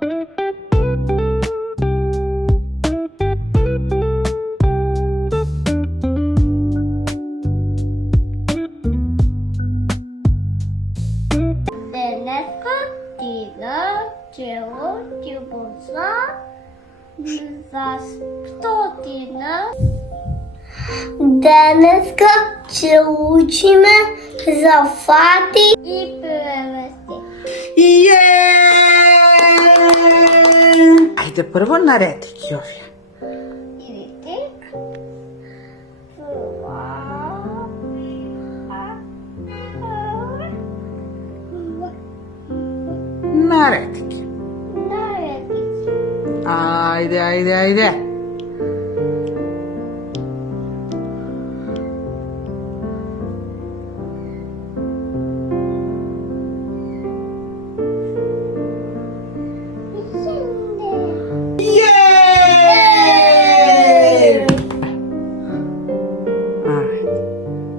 Денеска Тина чела тюбоза за 100. Денеска ќе учиме за фати и превести. Ајде прво наред, Јовија. Идите. Наред. Наредите. Ајде.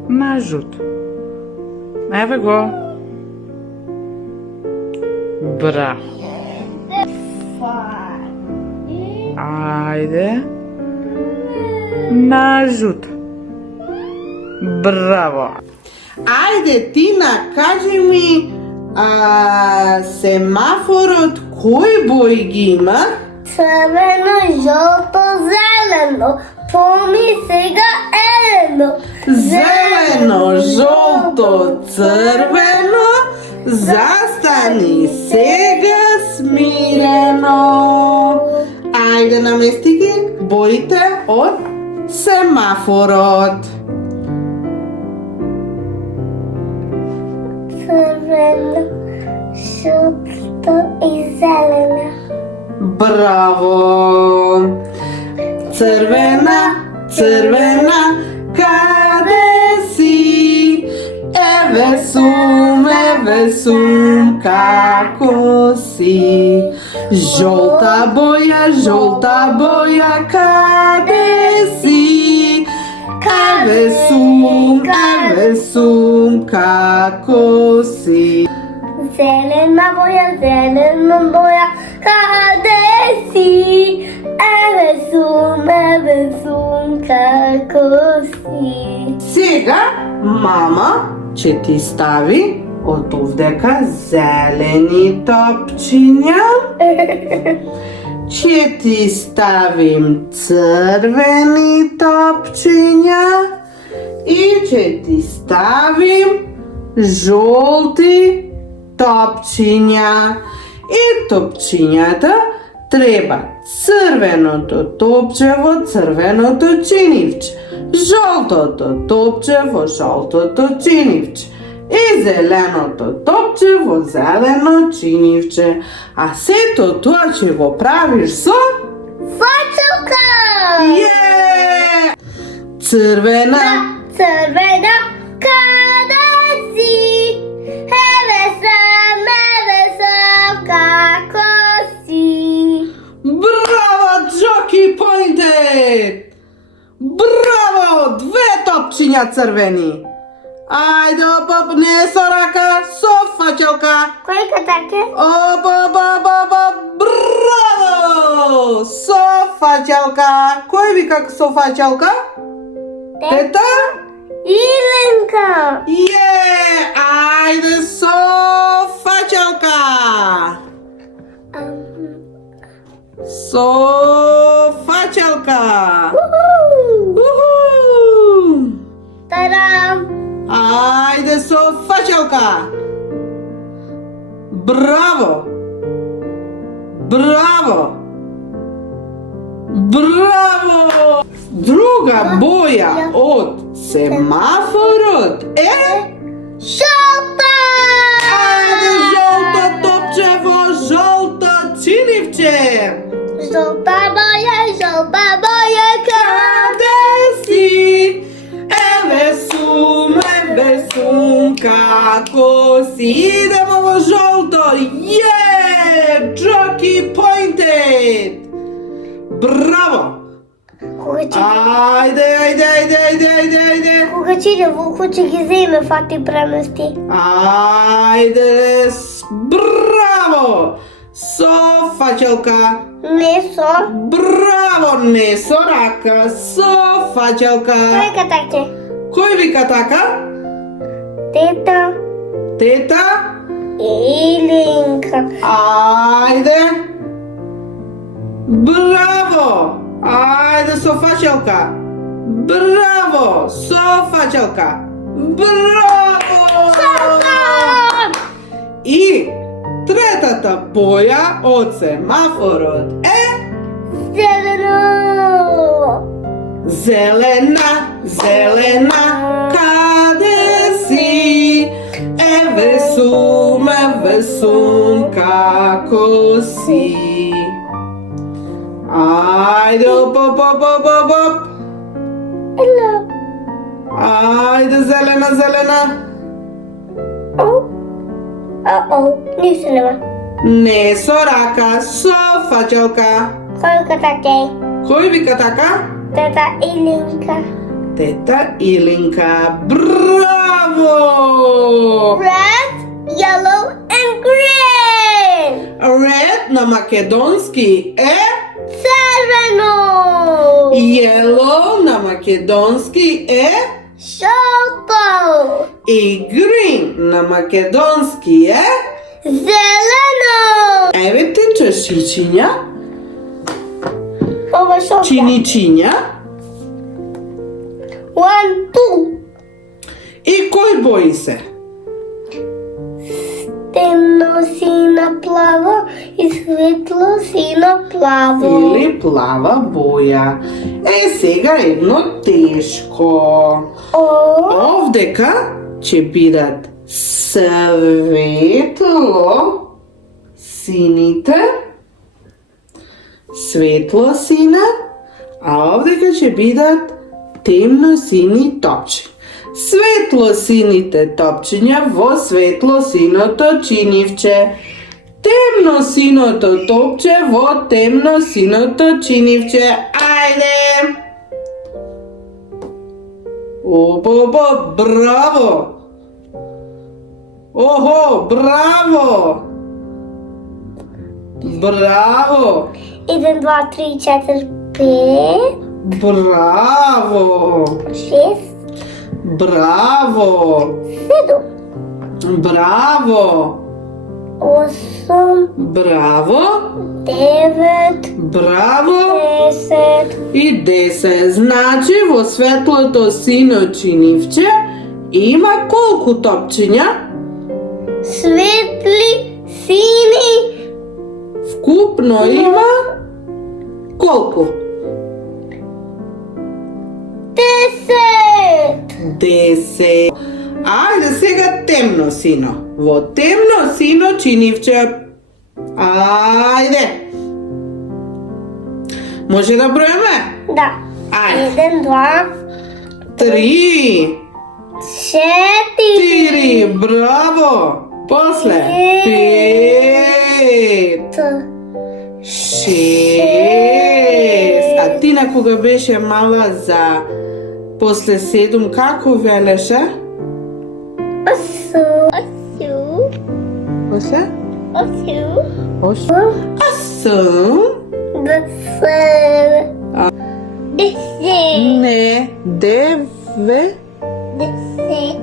Нажут. Еве го. Браво. Ајде. Нажут. Браво. Ајде, Тина, кажи ми, семафорот кои бои ги има? Црвено, жолто, зелено. Помни сега елено. Зелено, жолто, црвено, застани сега смирено. Ајде, намести ги боите од семафорот. Црвено, жолто и зелено. Браво! Црвена, каде си? Еве сум, како си? Жолта боја, каде си? Еве сум, како си? Зелена боја, каде си? Еве сум, како си? Сега мама ќе ти стави од овдека зелени топчиња. Ќе ти ставим црвени топчиња и ќе ти ставим жолти топчиња. И топчињата треба црвеното топче во црвеното чинивче, жолтото топче во жолтото чинивче и зеленото топче во зелено чинивче. А сето тоа ќе го правиш со Фачалка! Црвена, каде си? Еве сум, како си? Браво, Джоки Поинтед! Браво! 2 топчиња црвени. Ајде, не со рака, со фачалка. Кој катаке? Браво! Со фачалка. Кој вика со фачалка? Тета? Иленка. Ајде со фачалка. Со фачалка. Тарам. Ајде со фачалка. Браво. Друга боја од семафорот е Жолта. Ајде жолто топче во жолто чинивче. Жолта боја, Каде си? Еве сум, како си? Идемо во жолто. Джоки Поинтед. Браво. Ајде. Кога ќе иде во куќа ги земе фати премести. Ајде. Браво. Со фаќалка. Месо. Браво, не со рака, со фаќалка. Кој е така? Кој вика така? Тета. Тета? Илинка. Ајде. Браво! Ајде со фаќалка. Браво! Со фаќалка. Браво! И третата боја од семафорот е Зелено. зелена, зелена, каде си? Еве сум, како си? Ајде, оп, оп, оп, оп, оп, оп. Ело. Ајде, зелена, зелена. Ништо нема. Не со рака, со фаќалка. Кој е така? Кој вика така? Тета Илинка. Тета Илинка. Браво! Red, yellow and green. Red на македонски е Црвено. yellow на македонски е Жолто. и green на македонски е Зелено. еве ти чешичиња, Ова шо? чиничиња. 1, 2. И кој бои се? Темно сина плава и светло сина плаво. Или плава боја. Сега едно тешко. Овдека ќе бидат светло сините, светло сина, а овдека ќе бидат темно сини топчи. Светло сините топчиња во светло синото чинивче. Темно синото топче во темно синото чинивче. Ајде! Оп, браво! Охо, браво! Браво! 1, 2, 3, 4, 5, Браво! 6, Браво! 7, Браво! 8, Браво! 9, Браво! 10. И 10. Значи во светлото сино чинивче има колку топчиња? Светли, сини, Вкупно има колку? 10. 10. Ајде сега темно сино. Во темно сино чинивче. Ајде. Може да бројаме? Да. Ајде. 1, 2, 3, 4, 4, браво! После 5, 6. А ти на кога беше мала за после 7 како велеше? 8, После? 8, 8. 10, Не, 9, 10,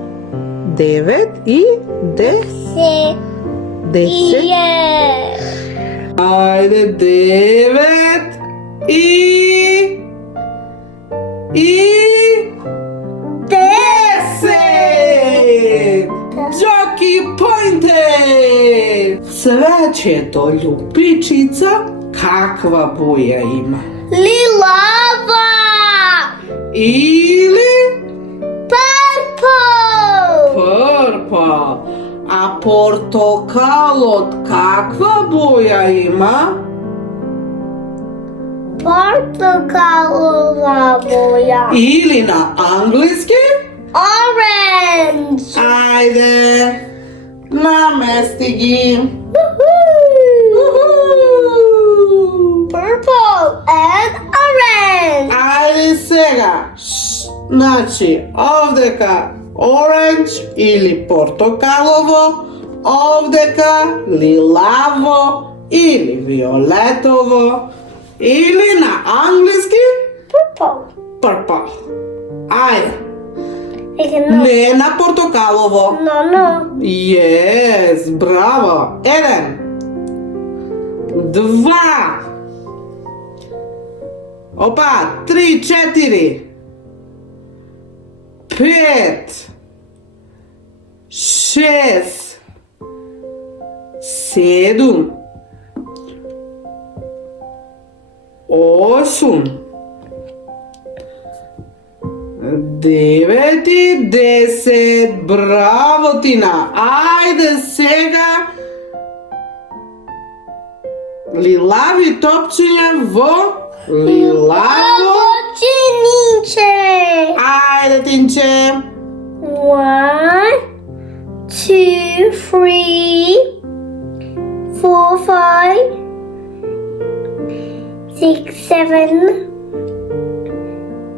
9 и 10. 10. Ајде, 9 и 10! Джоки поинте! Свечето љупичица каква боја има? Лилава, Или purple, purple. А портокалот каква боја има? портокалова боја, Или на англиски? orange. Ајде, намести ги. Purple and orange. Ајде сега. Значи, овдека оранж или портокалово, овдека лилаво или виолетово, или на англиски Purple. purple. Ајде, No. не на портокалово. No. Yes, браво. 1, 2. Опа, 3, 4. 5. 6. 7. 8. 9 и 10. Браво, Тина. Ајде сега лилави топчиња во лилаво. Чиниче. Ајде, Тинче. 1, 2, 3, 4, 5, 6, 7,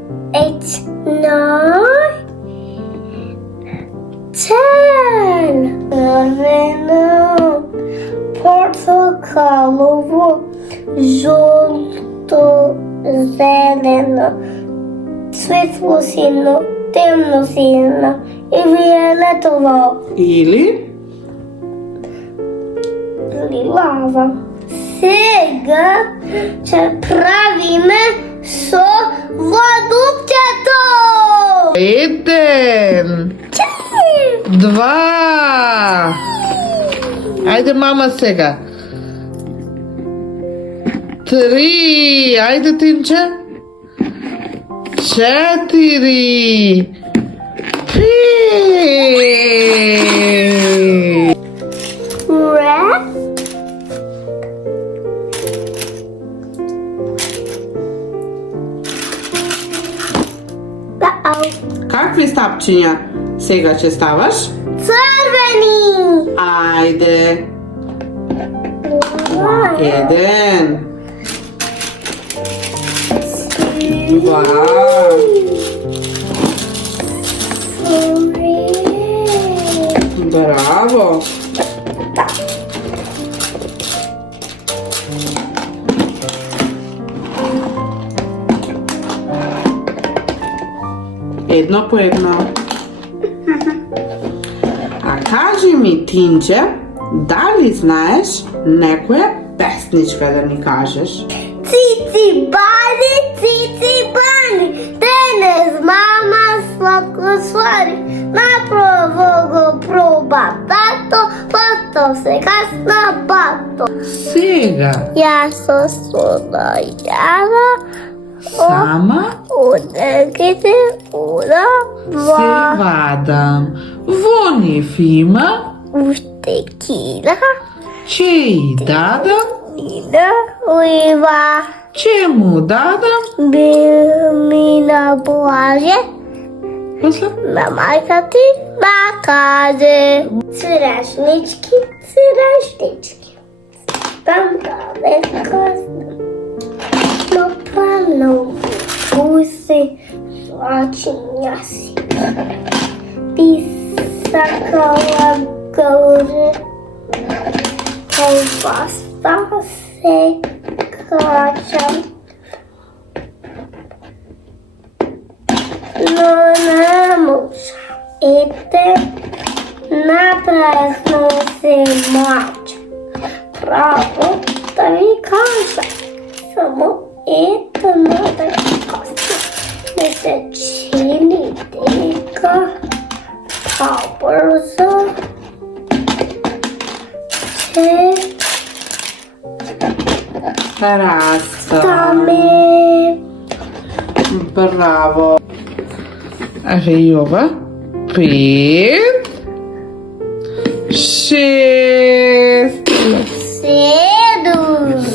8, 9, 10. Зелено, портокалово, жолто, зелено, светло-сино, темно-сино и виолетово. Или Лилава. Сега ќе правиме со водупчето. 1, 2. Ајде, мама, сега. 3. Ајде, Тинче. 4. 5. Red. Какви стапчиња сега ќе ставаш? Црвени. Ајде. 1, 2. Браво. Едно по едно. А кажи ми, Тинче, дали знаеш некоја песничка да ни кажеш? Цици бани, денес мама сладко свари. Направо го проба тато, пато сега на бато. Сега. Јас сум најава, Сама одегите уда се вадам. Во нив има, уште кила, че и дадам, мина уива, че му дадам. бил ми на блаже. После? На мајка ти накаже. Цврашнички, цврашнички. Там далеко но пано уси злачиња си. Ти сакала горе, колбаста се качам. Но не може. Ете, напразно се мача. Право да ви кажа, само ето на да кажа. Не се чини дека побрзо се Раста. стаме. Браво. А и ова? 5, 6,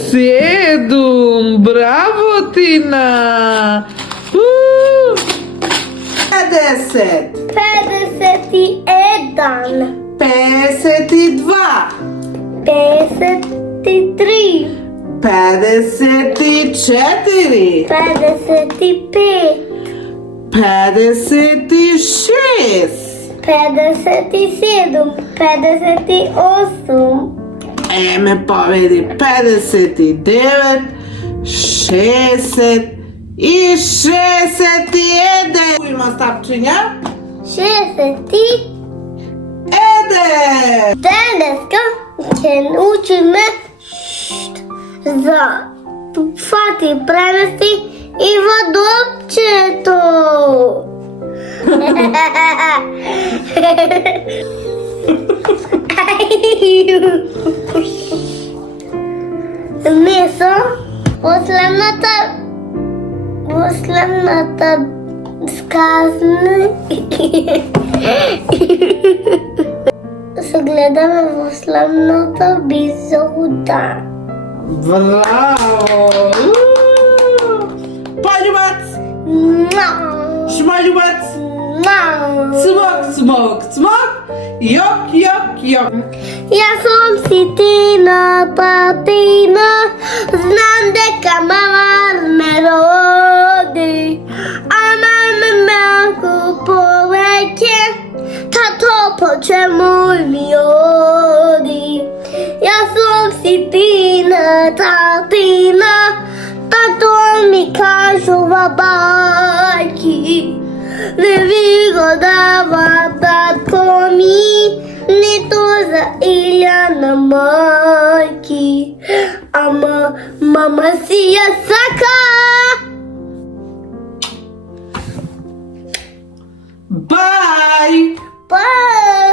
7. Браво, Тина. 50, 51, 52, 53, 54, 55, 56, 57, 58, Ме победи 59, 60 и 61. Кој има стапчиња? 61. Денеска ќе научиме за фати пренести и водопчето. Месо, последната сказна се гледаме во следната епизода. Браво! Пољубац! Шмољубац! Цмок, цмок, цмок! Јок, јок, јок! Јас сум Ситина, татина, знам дека мама ме роди, ама ме малку повеќе, тато по чему ми оди. Јас сум Ситина, татина, тато ми кажува бајки, не ви го дава татко ми, ниту за илјана мајки, ама мама си ја сака. Бај! Bye.